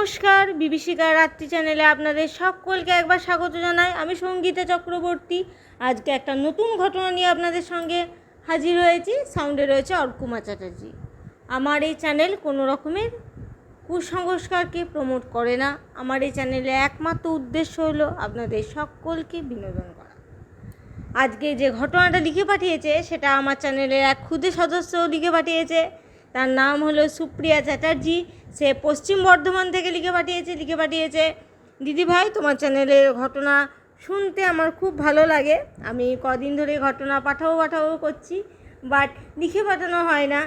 নমস্কার, বিভীষিকা রাত্রি চ্যানেলে আপনাদের সকলকে একবার স্বাগত জানাই। আমি সঙ্গীতা চক্রবর্তী। আজকে একটা নতুন ঘটনা নিয়ে আপনাদের সঙ্গে হাজির হয়েছি। সাউন্ডে রয়েছে অর্কুমা চ্যাটার্জি। আমার এই চ্যানেল কোনো রকমের কুসংস্কারকে প্রমোট করে না। আমার এই চ্যানেলে একমাত্র উদ্দেশ্য হলো আপনাদের সকলকে বিনোদন করা। আজকে যে ঘটনাটা লিখে পাঠিয়েছে সেটা আমার চ্যানেলের এক ক্ষুদে সদস্য লিখে পাঠিয়েছে। তার নাম হলো সুপ্রিয়া চ্যাটার্জি। সে পশ্চিম বর্ধমান থেকে লিখে পাঠিয়েছে দিদিভাই, তোমার চ্যানেলের ঘটনা শুনতে আমার খুব ভালো লাগে। আমি কদিন ধরে ঘটনা পাঠাবো করছি, বাট লিখে পাঠানো হয় না।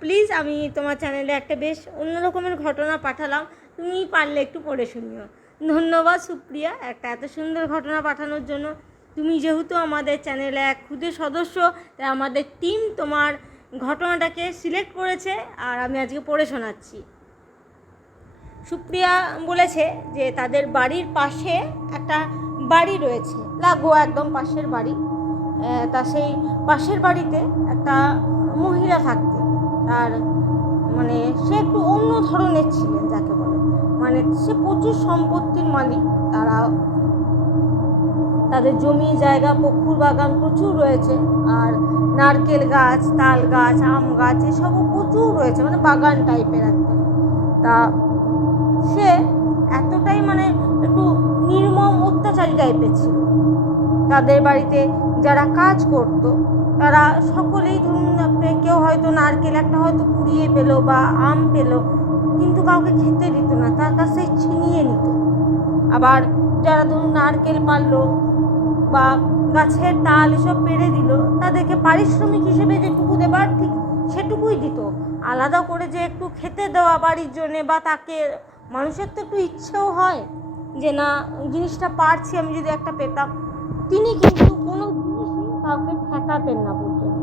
প্লিজ, আমি তোমার চ্যানেলে একটা বেশ অন্য রকমের ঘটনা পাঠালাম, তুমি পারলে একটু পড়ে শুনিও। ধন্যবাদ সুপ্রিয়া, একটা এত সুন্দর ঘটনা পাঠানোর জন্য। তুমি যেহেতু আমাদের চ্যানেলে এক ক্ষুদে সদস্য, তাই আমাদের টিম তোমার ঘটনাটাকে সিলেক্ট করেছে আর আমি আজকে পড়ে শোনাচ্ছি। সুপ্রিয়া বলেছে যে তাদের বাড়ির পাশে একটা বাড়ি রয়েছে, লাগো একদম পাশের বাড়ি। তা সেই পাশের বাড়িতে একটা মহিলা থাকতেন। তার মানে সে একটু অন্য ধরনের ছিলেন, যাকে বলে মানে সে প্রচুর সম্পত্তির মালিক। তাদের জমি জায়গা পুকুর বাগান প্রচুর রয়েছে, আর নারকেল গাছ, তাল গাছ, আম গাছ এসবও প্রচুর রয়েছে, মানে বাগান টাইপের একটা। তা সে এতটাই মানে একটু নির্মম অত্যাচারী টাইপের ছিল। তাদের বাড়িতে যারা কাজ করতো তারা সকলেই, ধরুন কেউ হয়তো নারকেল একটা হয়তো কুড়িয়ে পেলো বা আম পেলো, কিন্তু কাউকে খেতে দিত না, তার কাছে ছিনিয়ে নিত। আবার যারা ধরুন নারকেল পারলো বা গাছের ডাল এসব পেরে দিল, তাদেরকে পারিশ্রমিক হিসেবে যেটুকু দেবার ঠিক সেটুকুই দিত। আলাদা করে যে একটু খেতে দেওয়া বাড়ির জন্যে, বা তাকে মানুষের তো একটু ইচ্ছেও হয় যে না জিনিসটা পারছি, আমি যদি একটা পেতাম। তিনি কিন্তু কোনো জিনিসই কাউকে ঠেকাতেন না পর্যন্ত।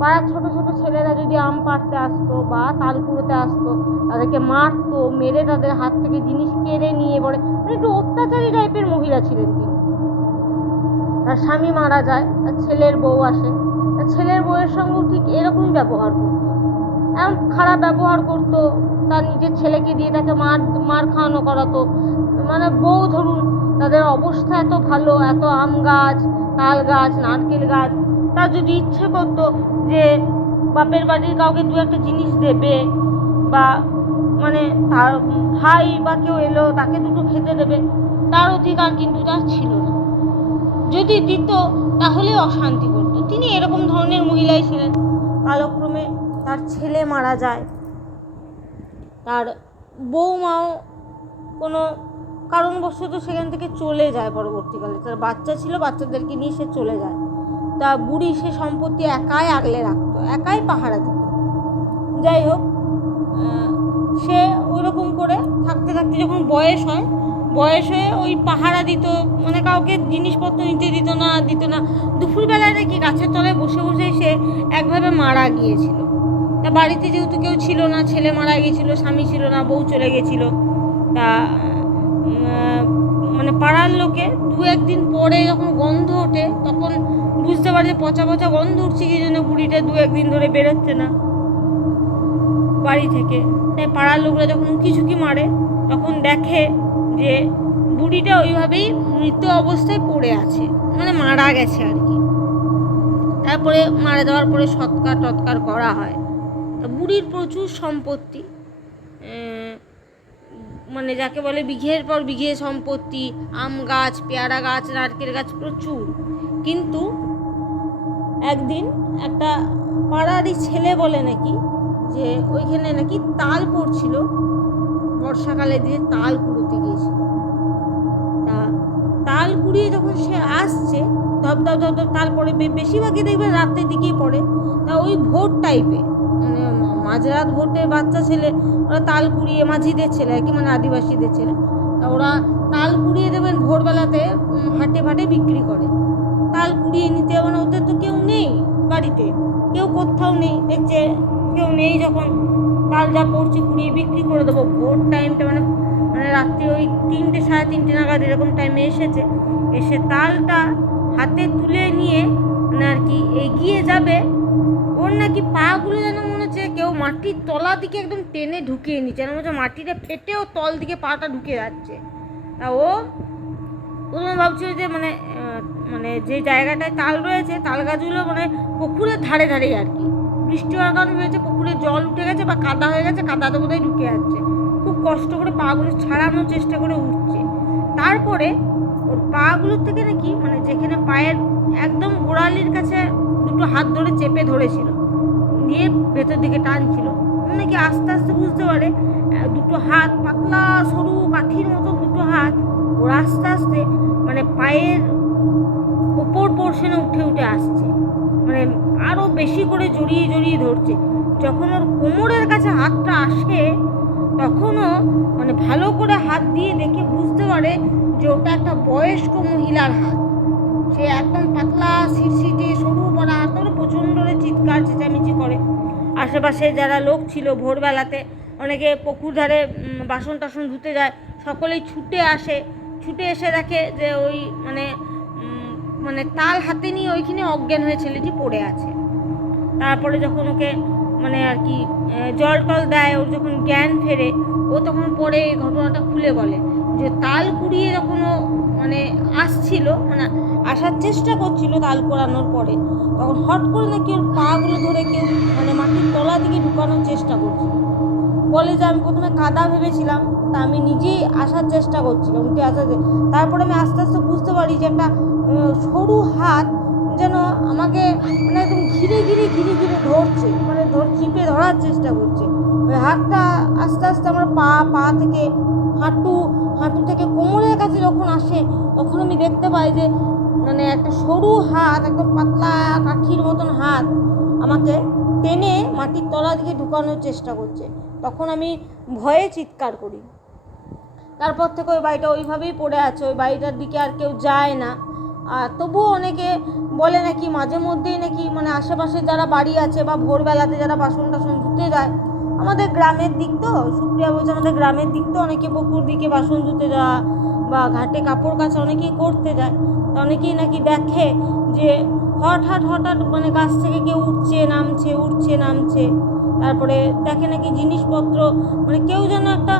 পাড়ার ছোটো ছোটো ছেলেরা যদি আম পাড়তে আসতো বা তাল কুড়োতে আসতো, তাদেরকে মারতো, মেরে তাদের হাত থেকে জিনিস কেড়ে নিয়ে পড়ে। একটু অত্যাচারী টাইপের মহিলা ছিলেন তিনি। তার স্বামী মারা যায়, তার ছেলের বউ আসে, তার ছেলের বউয়ের সঙ্গেও ঠিক এরকমই ব্যবহার করতো, এমন খারাপ ব্যবহার করতো। তার নিজের ছেলেকে দিয়ে তাকে মার খাওয়ানো করাতো। মানে বউ ধরুন তাদের অবস্থা এত ভালো, এত আম গাছ, তাল গাছ, নারকেল গাছ, তার যদি ইচ্ছে করতো যে বাপের বাড়ির কাউকে দু একটা জিনিস দেবে, বা মানে তার ভাই বা কেউ এলো তাকে দুটো খেতে দেবে, তার অধিকার কিন্তু তার ছিল না। যদি দিত তাহলে অশান্তি করত। তিনি এরকম ধরনের মহিলাই ছিলেন। কালক্রমে তার ছেলে মারা যায়, তার বউমাও কোনো কারণবশত সেখান থেকে চলে যায়। পরবর্তীকালে তার বাচ্চা ছিল, বাচ্চাদেরকে নিয়ে সে চলে যায়। তা বুড়ি সে সম্পত্তি একাই আগলে রাখতো, একাই পাহারা দিত। যাই হোক, সে ওইরকম করে থাকতে থাকতে যখন বয়স হয়ে ওই পাহারা দিত, মানে কাউকে জিনিসপত্র নিতে দিত না। দুপুরবেলায় নাকি গাছের তলায় বসে সে একভাবে মারা গিয়েছিল। তা বাড়িতে যেহেতু কেউ ছিল না, ছেলে মারা গিয়েছিল, স্বামী ছিল না, বউ চলে গেছিল। তা মানে পাড়ার লোকে দু একদিন পরে যখন গন্ধ ওঠে, তখন বুঝতে পারে যে পচা পচা গন্ধ উঠছে, কি জন্য বুড়িটা দু একদিন ধরে বেরোচ্ছে না বাড়ি থেকে। তাই পাড়ার লোকরা যখন উঁকি মারে, তখন দেখে যে বুড়িটা ওইভাবেই মৃত অবস্থায় পড়ে আছে, মানে মারা গেছে আর কি। তারপরে মারা যাওয়ার পরে সৎকার করা হয়। বুড়ির প্রচুর সম্পত্তি, মানে যাকে বলে বিঘের পর বিঘে সম্পত্তি, আম গাছ, পেয়ারা গাছ, নারকেল গাছ প্রচুর। কিন্তু একদিন একটা পাড়ারই ছেলে বলে নাকি যে ওইখানে নাকি তাল পড়ছিল, বর্ষাকালে দিয়ে তাল কুড়োতে গিয়েছিল। তা তাল কুড়িয়ে যখন সে আসছে, ধপ তাল পড়ে, বেশিরভাগই দেখবেন রাতের দিকেই পড়ে। তা ওই ভোর টাইপে, মানে মাঝরাত ভোটে বাচ্চা ছেলে, ওরা তাল কুড়িয়ে, মাঝিদের ছেলে আর কি, মানে আদিবাসীদের ছেলে, তা ওরা তাল কুড়িয়ে দেবেন ভোরবেলাতে, হাটে ফাটে বিক্রি করে। তাল কুড়িয়ে নিতে, মানে ওদের তো কেউ নেই বাড়িতে, কেউ কোথাও নেই, দেখছে কেউ নেই যখন তাল যা পড়ছে কুড়িয়ে বিক্রি করে দেবো। ভোর টাইমটা মানে রাত্রি ওই 3টে সাড়ে 3টে নাগাদ এরকম টাইমে এসে তালটা হাতে তুলে নিয়ে মানে আর কি এগিয়ে যাবে, ওর ওর নাকি পাগুলো যেন মনে হচ্ছে কেউ মাটির তলা দিকে একদম টেনে ঢুকিয়ে নিচ্ছে, যেন মনে হচ্ছে মাটিটা ফেটেও তল দিকে পাটা ঢুকে যাচ্ছে। তা ও প্রথমে ভাবছিল যে মানে মানে যে জায়গাটায় তাল রয়েছে, তাল গাছগুলো মানে পুকুরের ধারে ধারেই আর কি, বৃষ্টি হওয়ার কারণে হয়েছে পুকুরে জল উঠে গেছে বা কাদা হয়ে গেছে, কাদাতে বোধহয় ঢুকে যাচ্ছে। খুব কষ্ট করে পাগুলো ছাড়ানোর চেষ্টা করে উঠছে। তারপরে ওর পাগুলোর থেকে নাকি মানে যেখানে পায়ের একদম গোড়ালির কাছে দুটো হাত ধরে চেপে ধরেছিল, দিয়ে ভেতর দিকে টানছিল। নাকি আস্তে আস্তে বুঝতে পারে দুটো হাত, পাতলা সরু কাঠির মতো দুটো হাত ওর আস্তে আস্তে মানে পায়ের উপর পোর্শনে উঠে উঠে আসছে, মানে আরও বেশি করে জড়িয়ে জড়িয়ে ধরছে। যখন ওর কোমরের কাছে হাতটা আসে তখনও মানে ভালো করে হাত দিয়ে দেখে বুঝতে পারে যে ওটা একটা বয়স্ক মহিলার হাত। সে একদম পাতলা সিটসিটে সরু পড়া হাত, প্রচণ্ড চিৎকার চেঁচামেচি করে। আশেপাশে যারা লোক ছিল ভোরবেলাতে, অনেকে পুকুর ধারে বাসন টাসন ধুতে যায়, সকলেই ছুটে আসে। ছুটে এসে দেখে যে ওই মানে মানে তাল হাতে নিয়ে ওইখানে অজ্ঞান হয়ে ছেলেটি পড়ে আছে। তারপরে যখন ওকে মানে আর কি জল টল দেয়, ওর যখন জ্ঞান ফেরে, ও তখন পরে ঘটনাটা খুলে বলে যে তাল কুড়িয়ে যখন ও মানে আসছিল, মানে আসার চেষ্টা করছিল তাল কোড়ানোর পরে, তখন হট করে নাকি ওর পাগুলো ধরে কেউ মানে মাটির তলা দিকে ঢুকানোর চেষ্টা করছিল। বলে যে আমি প্রথমে কাদা ভেবেছিলাম, তা আমি নিজেই আসার চেষ্টা করছিলাম, উঠে আসার। তারপরে আমি আস্তে আস্তে বুঝতে পারি যে একটা সরু হাত যেন আমাকে মানে একদম ঘিরে ঘিরে ঘিরে ঘিরে ধরছে, মানে চিপে ধরার চেষ্টা করছে। ওই হাতটা আস্তে আস্তে আমার পা থেকে হাঁটু থেকে কোমরের কাছে যখন আসে, তখন আমি দেখতে পাই যে মানে একটা সরু হাত, একদম পাতলা কাঠির মতন হাত আমাকে টেনে মাটির তলা দিকে ঢুকানোর চেষ্টা করছে। তখন আমি ভয়ে চিৎকার করি। তারপর থেকে ওই বাড়িটা ওইভাবেই পড়ে আছে, ওই বাড়িটার দিকে আর কেউ যায় না। আর তবুও অনেকে বলে নাকি মাঝে মধ্যেই নাকি মানে আশেপাশে যারা বাড়ি আছে বা ভোরবেলাতে যারা বাসন টাসন ধুতে যায়, আমাদের গ্রামের দিক তো, সুপ্রিয়া বলছে আমাদের গ্রামের দিক তো অনেকে পুকুর দিকে বাসন ধুতে যাওয়া বা ঘাটে কাপড় কাচা অনেকেই করতে যায়, তো অনেকেই নাকি দেখে যে হঠাৎ মানে গাছ থেকে কেউ উঠছে নামছে। তারপরে দেখে নাকি জিনিসপত্র মানে কেউ যেন একটা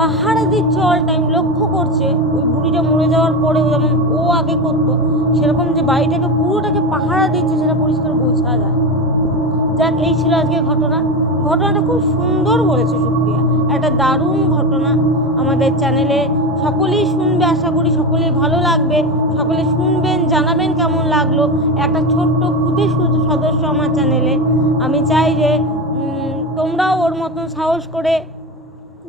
পাহারা দিচ্ছে অল টাইম, লক্ষ্য করছে। ওই বুড়িটা মরে যাওয়ার পরে যেমন ও আগে করতো, সেরকম যে বাড়িটাকে পুরোটাকে পাহারা দিচ্ছে সেটা পরিষ্কার বোঝা যায়। যাক, এই ছিল আজকে ঘটনাটা খুব সুন্দর বলেছে সুপ্রিয়া, একটা দারুণ ঘটনা। আমাদের চ্যানেলে সকলেই শুনবে, আশা করি সকলেই ভালো লাগবে, সকলে শুনবেন, জানাবেন কেমন লাগলো। একটা ছোট্ট ক্ষুদে সদস্য আমার চ্যানেলে, আমি চাই যে তোমরাও ওর মতন সাহস করে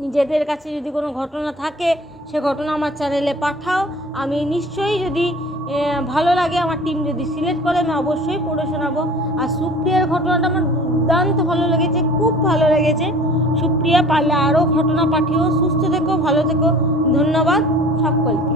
নিজেদের কাছে যদি কোনো ঘটনা থাকে সে ঘটনা আমার চ্যানেলে পাঠাও। আমি নিশ্চয়ই যদি ভালো লাগে, আমার টিম যদি সিলেক্ট করে, আমি অবশ্যই পড়ে শোনাবো। আর সুপ্রিয়ার ঘটনাটা আমার দুর্দান্ত ভালো লেগেছে, খুব ভালো লেগেছে। সুপ্রিয়া, পারলে আরও ঘটনা পাঠিও। সুস্থ থেকো, ভালো থেকো, ধন্যবাদ সকলকে।